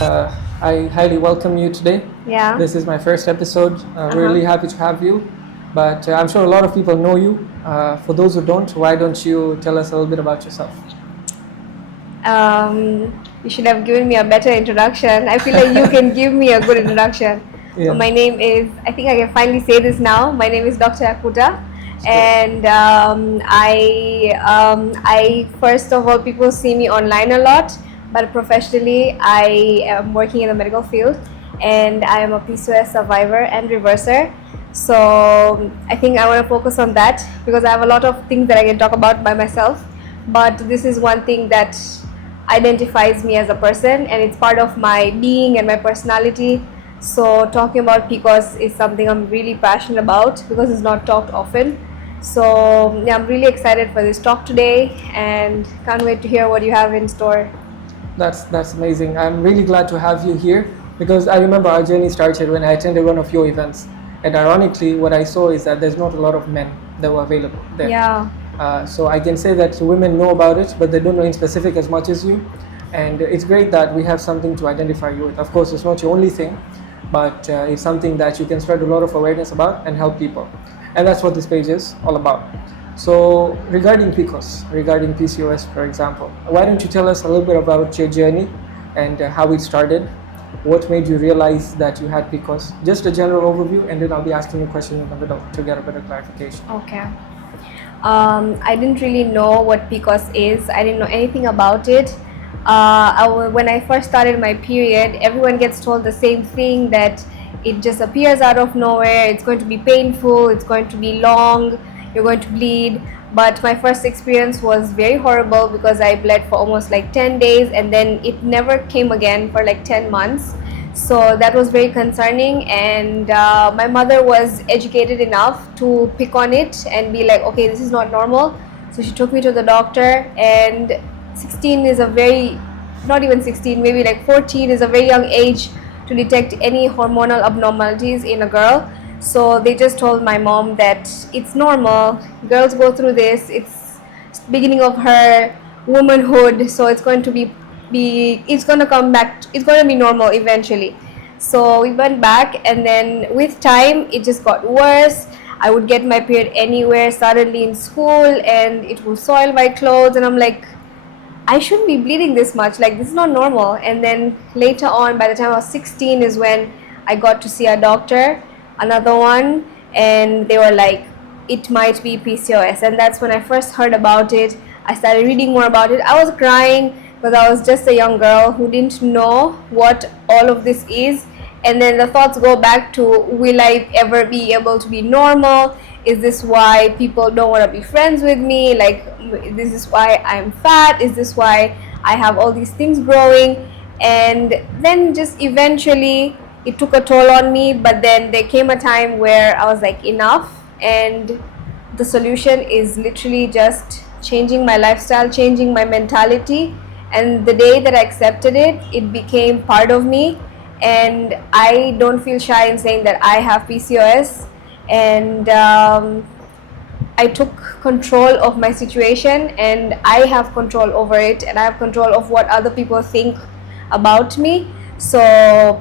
Uh, I highly welcome you today. Yeah. This is my first episode. We're really happy to have you. But I'm sure a lot of people know you. For those who don't, why don't you tell us a little bit about yourself? You should have given me a better introduction. I feel like you can give me a good introduction. Yeah. My name is, I think I can finally say this now. My name is Dr. Akuta. And I first of all, people see me online a lot, but professionally, I am working in the medical field, and I am a PCOS survivor and reverser. So I think I want to focus on that because I have a lot of things that I can talk about by myself, but this is one thing that identifies me as a person, and it's part of my being and my personality. So talking about PCOS is something I'm really passionate about because it's not talked often. So yeah, I'm really excited for this talk today and can't wait to hear what you have in store. That's amazing. I'm really glad to have you here because I remember our journey started when I attended one of your events. And ironically, what I saw is that there's not a lot of men that were available there. Yeah. So I can say that women know about it, but they don't know in specific as much as you. And it's great that we have something to identify you with. Of course, it's not your only thing, but it's something that you can spread a lot of awareness about and help people. And that's what this page is all about. So regarding PCOS, regarding PCOS, for example, why don't you tell us a little bit about your journey and how it started? What made you realize that you had PCOS? Just a general overview, and then I'll be asking you questions in the middle to get a better clarification. Okay. I didn't really know what PCOS is. I didn't know anything about it. When I first started my period, everyone gets told the same thing, that it just appears out of nowhere, it's going to be painful, it's going to be long, you're going to bleed. But my first experience was very horrible because I bled for almost like 10 days and then it never came again for like 10 months. So that was very concerning, and my mother was educated enough to pick on it and be like, okay, this is not normal. So she took me to the doctor, and 16 is a very, not even 16, maybe like 14 is a very young age to detect any hormonal abnormalities in a girl. So they just told my mom that it's normal, girls go through this, it's beginning of her womanhood, so it's going to be it's going to come back, it's going to be normal eventually. So we went back, and then with time it just got worse. I would get my period anywhere, suddenly in school, and it would soil my clothes, and I'm like, I shouldn't be bleeding this much, like this is not normal. And then later on, by the time I was 16 is when I got to see a doctor, another one, and they were like, it might be PCOS. And that's when I first heard about it. I started reading more about it. I was crying because I was just a young girl who didn't know what all of this is. And then the thoughts go back to, will I ever be able to be normal? Is this why people don't want to be friends with me? Like, this is why I'm fat? Is this why I have all these things growing? And then just eventually it took a toll on me, but then there came a time where I was like, enough. And the solution is literally just changing my lifestyle, changing my mentality. And the day that I accepted it, it became part of me. And I don't feel shy in saying that I have PCOS. And I took control of my situation, and I have control over it, and I have control of what other people think about me. So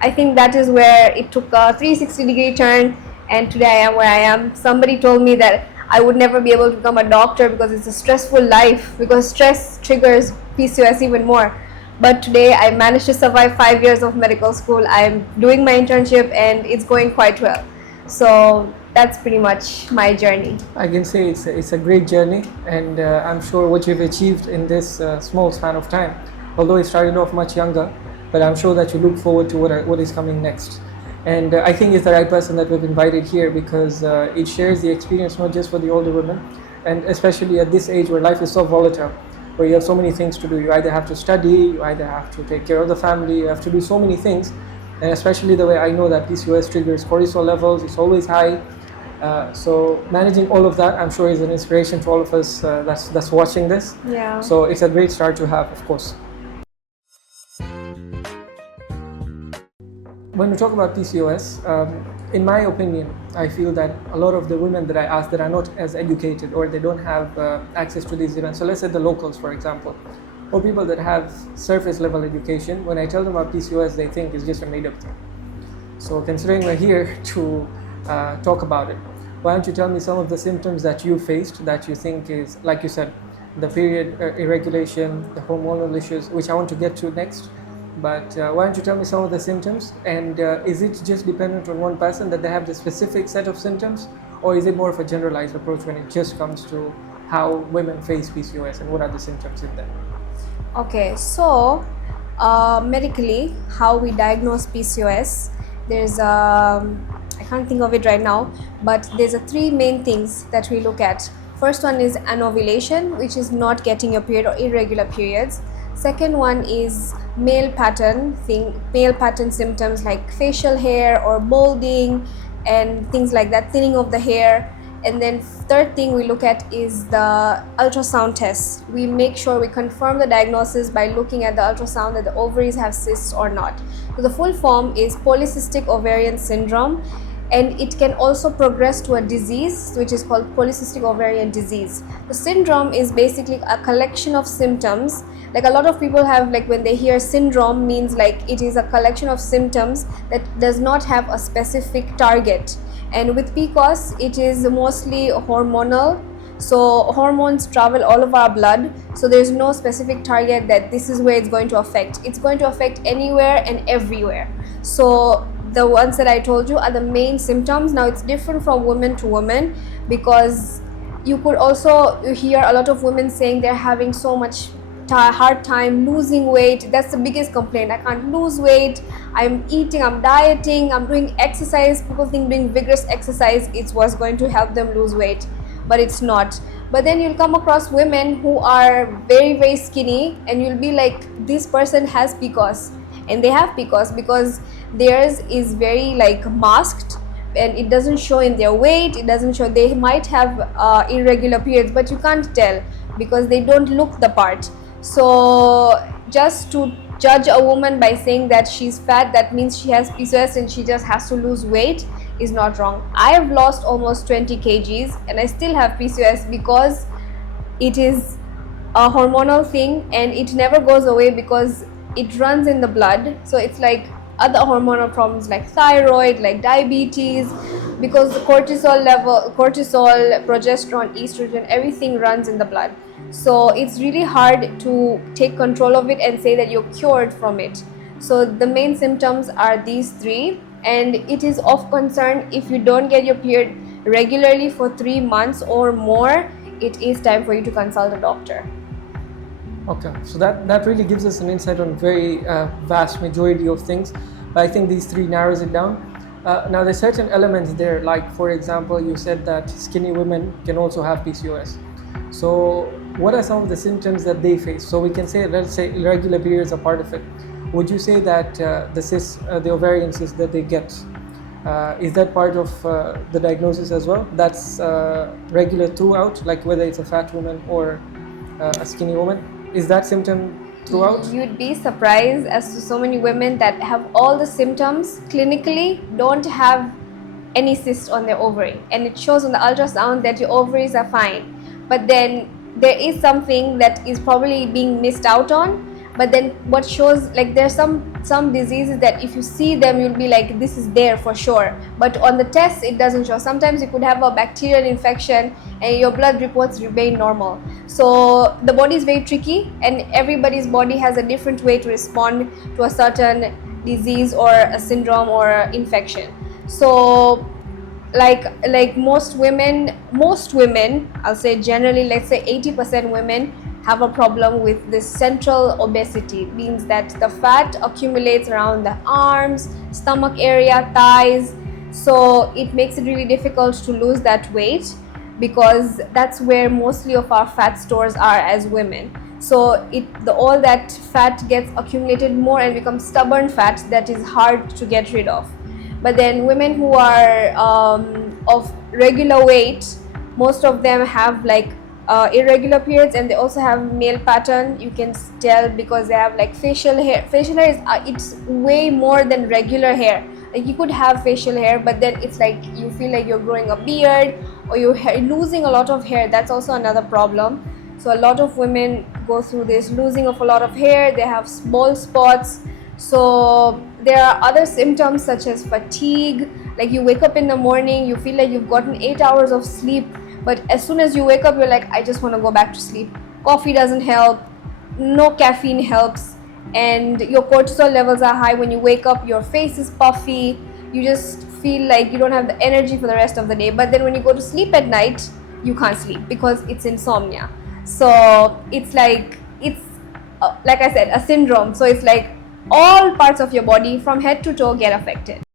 I think that is where it took a 360-degree turn, and today I am where I am. Somebody told me that I would never be able to become a doctor because it's a stressful life, because stress triggers PCOS even more. But today I managed to survive 5 years of medical school. I'm doing my internship and it's going quite well. So that's pretty much my journey. I can say it's a great journey, and I'm sure what you've achieved in this small span of time, although it started off much younger, but I'm sure that you look forward to what is coming next. And I think it's the right person that we've invited here because it shares the experience not just for the older women, and especially at this age where life is so volatile, where you have so many things to do. You either have to study, you either have to take care of the family, you have to do so many things. And especially the way I know that PCOS triggers cortisol levels, it's always high. So managing all of that, I'm sure, is an inspiration to all of us that's watching this. Yeah. So it's a great start to have, of course. When we talk about PCOS, in my opinion, I feel that a lot of the women that I ask that are not as educated or they don't have access to these events, so let's say the locals, for example, or people that have surface level education, when I tell them about PCOS, they think it's just a made up thing. So considering we're here to talk about it, why don't you tell me some of the symptoms that you faced that you think is, like you said, the period irregulation, the hormonal issues, which I want to get to next. But why don't you tell me some of the symptoms, and is it just dependent on one person that they have the specific set of symptoms, or is it more of a generalized approach when it just comes to how women face PCOS and what are the symptoms in them? Okay, so medically, how we diagnose PCOS, there's I can't think of it right now, but there's three main things that we look at. First one is anovulation, which is not getting your period or irregular periods. Second one is male pattern symptoms like facial hair or balding and things like that, thinning of the hair. And then third thing we look at is the ultrasound test. We make sure we confirm the diagnosis by looking at the ultrasound that the ovaries have cysts or not. So the full form is polycystic ovarian syndrome, and it can also progress to a disease which is called polycystic ovarian disease. The syndrome is basically a collection of symptoms. Like a lot of people have, like when they hear syndrome, means like it is a collection of symptoms that does not have a specific target. And with PCOS, it is mostly hormonal. So hormones travel all of our blood, so there's no specific target that this is where it's going to affect. It's going to affect anywhere and everywhere. So the ones that I told you are the main symptoms. Now it's different from woman to woman, because you could also hear a lot of women saying they're having so much hard time losing weight. That's the biggest complaint. I can't lose weight. I'm eating, I'm dieting, I'm doing exercise. People think doing vigorous exercise is what's going to help them lose weight, but it's not. But then you'll come across women who are very, very skinny, and you'll be like, this person has PCOS. And they have PCOS because theirs is very like masked, and it doesn't show in their weight. It doesn't show. They might have irregular periods, but you can't tell because they don't look the part. So just to judge a woman by saying that she's fat, that means she has PCOS and she just has to lose weight, is not wrong. I have lost almost 20 kgs and I still have PCOS because it is a hormonal thing and it never goes away because it runs in the blood. So it's like other hormonal problems like thyroid, like diabetes, because the cortisol level, progesterone, estrogen, everything runs in the blood. So it's really hard to take control of it and say that you're cured from it. So the main symptoms are these three, and it is of concern if you don't get your period regularly for 3 months or more. It is time for you to consult a doctor. Okay, so that really gives us an insight on very vast majority of things, but I think these three narrows it down. Now there's certain elements there, like for example, you said that skinny women can also have PCOS. So what are some of the symptoms that they face? So we can say, let's say irregular periods are part of it. Would you say that the ovarian cyst that they get, is that part of the diagnosis as well? That's regular throughout, like whether it's a fat woman or a skinny woman? Is that symptom throughout? You'd be surprised as to so many women that have all the symptoms, clinically don't have any cyst on their ovary, and it shows on the ultrasound that your ovaries are fine. But then there is something that is probably being missed out on. But then what shows, like there's some diseases that if you see them, you'll be like, this is there for sure. But on the test, it doesn't show. Sometimes you could have a bacterial infection and your blood reports remain normal. So the body is very tricky, and everybody's body has a different way to respond to a certain disease or a syndrome or infection. So like most women, I'll say generally, let's say 80% women have a problem with this central obesity. It means that the fat accumulates around the arms, stomach area, thighs. So it makes it really difficult to lose that weight because that's where mostly of our fat stores are as women. So all that fat gets accumulated more and becomes stubborn fat that is hard to get rid of. But then women who are of regular weight, most of them have like irregular periods, and they also have male pattern. You can tell because they have like facial hair. Facial hair is it's way more than regular hair. Like you could have facial hair, but then it's like you feel like you're growing a beard or you're losing a lot of hair. That's also another problem. So a lot of women go through this losing of a lot of hair, they have bald spots. So there are other symptoms such as fatigue, like you wake up in the morning, you feel like you've gotten 8 hours of sleep, but as soon as you wake up, you're like, I just want to go back to sleep. Coffee doesn't help, no caffeine helps, and your cortisol levels are high. When you wake up, your face is puffy, you just feel like you don't have the energy for the rest of the day. But then when you go to sleep at night, you can't sleep because it's insomnia. So it's like I said, a syndrome. So it's like all parts of your body from head to toe get affected.